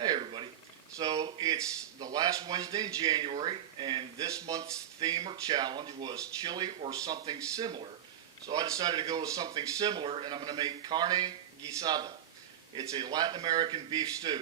Hey everybody. So it's the last Wednesday in January, and this month's theme or challenge was chili or something similar. So I decided to go with something similar, and I'm going to make Carne Guisada. It's a Latin American beef stew.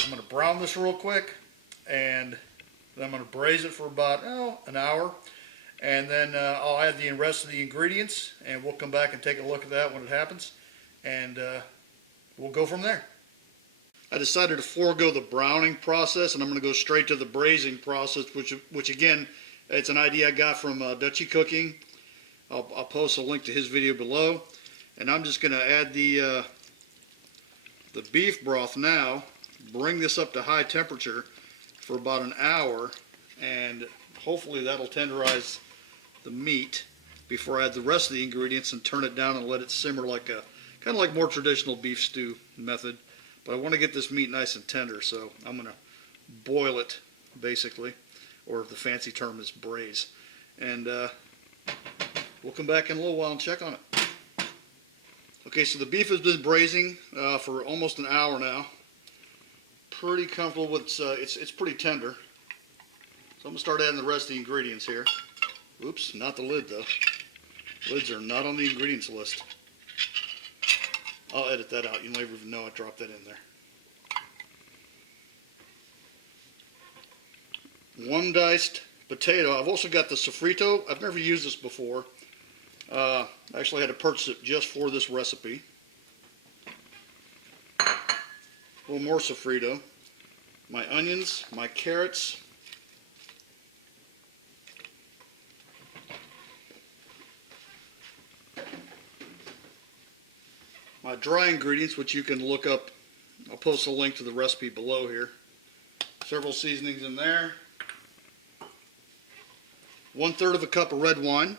I'm going to brown this real quick, and then I'm going to braise it for about an hour, and then I'll add the rest of the ingredients, and we'll come back and take a look at that when it happens, and we'll go from there. I decided to forego the browning process, and I'm going to go straight to the braising process, which again, it's an idea I got from Dutchy Cooking. I'll post a link to his video below, and I'm just going to add the beef broth now. Bring this up to high temperature for about an hour, and hopefully that'll tenderize the meat before I add the rest of the ingredients and turn it down and let it simmer like a kind of like more traditional beef stew method. But I want to get this meat nice and tender, so I'm going to boil it basically, or the fancy term is braise. And we'll come back in a little while and check on it. Okay, so the beef has been braising for almost an hour now. Pretty comfortable with it's pretty tender. So I'm gonna start adding the rest of the ingredients here. Oops, not the lid though. Lids are not on the ingredients list. I'll edit that out. You'll never even know I dropped that in there. One diced potato. I've also got the Sofrito. I've never used this before. I actually had to purchase it just for this recipe. A little more Sofrito, my onions, my carrots, my dry ingredients, which you can look up. I'll post a link to the recipe below here. Several seasonings in there. 1/3 of a cup of red wine.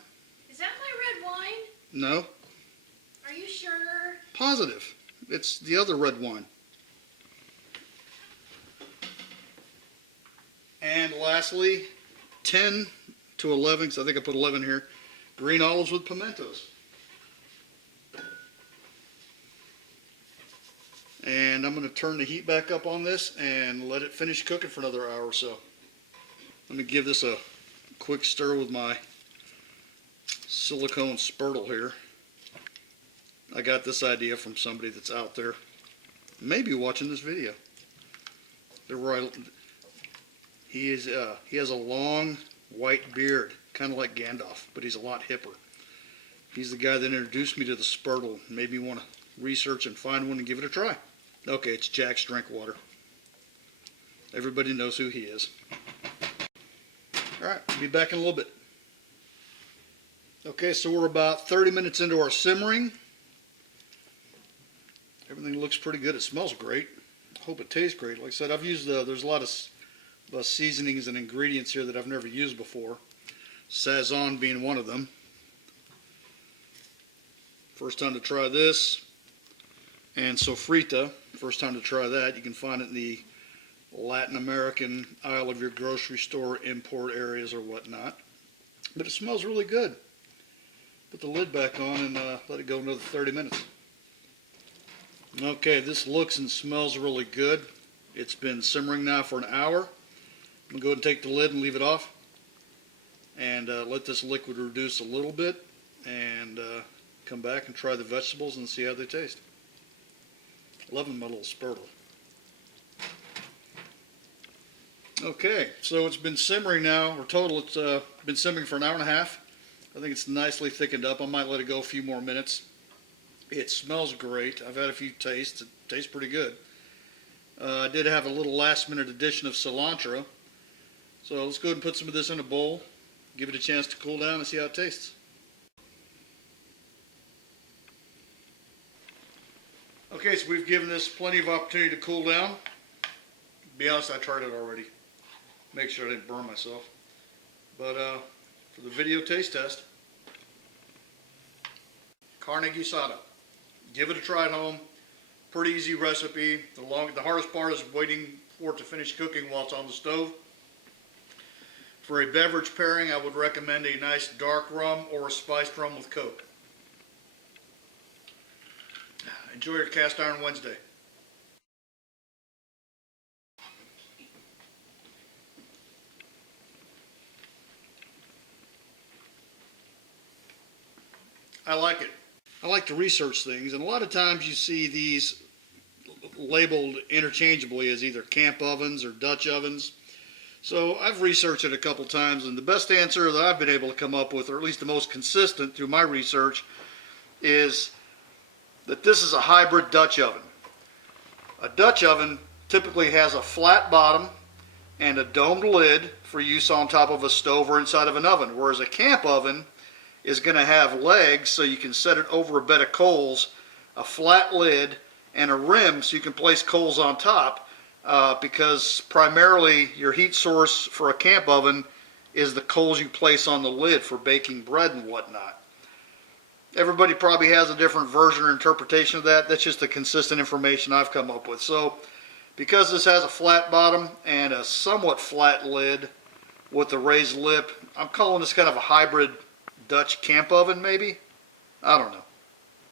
Is that my red wine? No. Are you sure? Positive. It's the other red wine. And lastly, 10 to 11, because I think I put 11 here, green olives with pimentos. And I'm going to turn the heat back up on this and let it finish cooking for another hour or so. Let me give this a quick stir with my silicone spurtle here. I got this idea from somebody that's out there, maybe watching this video. They're right. He has a long white beard, kind of like Gandalf, but he's a lot hipper. He's the guy that introduced me to the spurtle, made me want to research and find one and give it a try. Okay, it's Jaxx Drinkwater. Everybody knows who he is. Alright, I'll be back in a little bit. Okay, so we're about 30 minutes into our simmering. Everything looks pretty good. It smells great. I hope it tastes great. Like I said, I've used, there's a lot of seasonings and ingredients here that I've never used before. Sazon being one of them. First time to try this. And Sofrito, first time to try that. You can find it in the Latin American aisle of your grocery store, import areas or whatnot. But it smells really good. Put the lid back on and let it go another 30 minutes. Okay, this looks and smells really good. It's been simmering now for an hour. I'm going to go ahead and take the lid and leave it off and let this liquid reduce a little bit and come back and try the vegetables and see how they taste. Loving my little spurtle. Okay, so it's been simmering now, or total it's been simmering for an hour and a half. I think it's nicely thickened up. I might let it go a few more minutes. It smells great. I've had a few tastes. It tastes pretty good. I did have a little last minute addition of cilantro. So let's go ahead and put some of this in a bowl, give it a chance to cool down and see how it tastes. Okay, so we've given this plenty of opportunity to cool down. To be honest, I tried it already. Make sure I didn't burn myself. But for the video taste test, Carne Guisada. Give it a try at home. Pretty easy recipe. The hardest part is waiting for it to finish cooking while it's on the stove. For a beverage pairing, I would recommend a nice dark rum or a spiced rum with Coke. Enjoy your Cast Iron Wednesday. I like it. I like to research things, and a lot of times you see these labeled interchangeably as either camp ovens or Dutch ovens. So I've researched it a couple times, and the best answer that I've been able to come up with, or at least the most consistent through my research, is that this is a hybrid Dutch oven. A Dutch oven typically has a flat bottom and a domed lid for use on top of a stove or inside of an oven, whereas a camp oven is going to have legs so you can set it over a bed of coals, a flat lid, and a rim so you can place coals on top, because primarily your heat source for a camp oven is the coals you place on the lid for baking bread and whatnot. Everybody probably has a different version or interpretation of that. That's just the consistent information I've come up with. So because this has a flat bottom and a somewhat flat lid with a raised lip, I'm calling this kind of a hybrid Dutch camp oven maybe? I don't know.